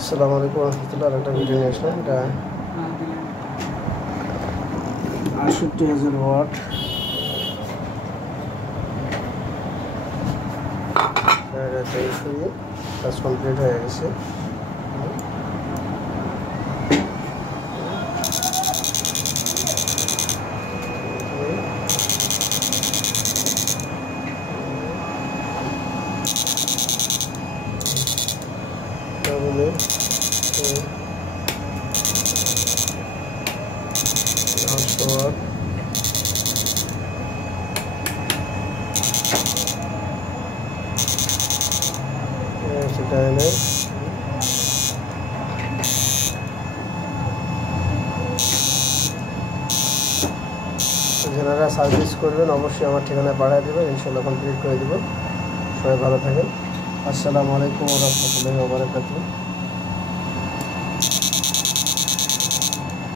আসসালামু আলাইকুম রহমতুল্লাহ। একটা ভিডিও নিয়ে আসলাম। এটা ৬৮,০০০ ওয়াট কাজ কমপ্লিট হয়ে গেছে। যারা সার্ভিস করবেন অবশ্যই আমার ঠিকানায় পাঠিয়ে দেবেন, ইনশাআল্লাহ কমপ্লিট করে দেব। সবাই ভালো থাকেন। আসসালামু আলাইকুম ওয়া রাহমাতুল্লাহি ওয়া বারাকাতুহু।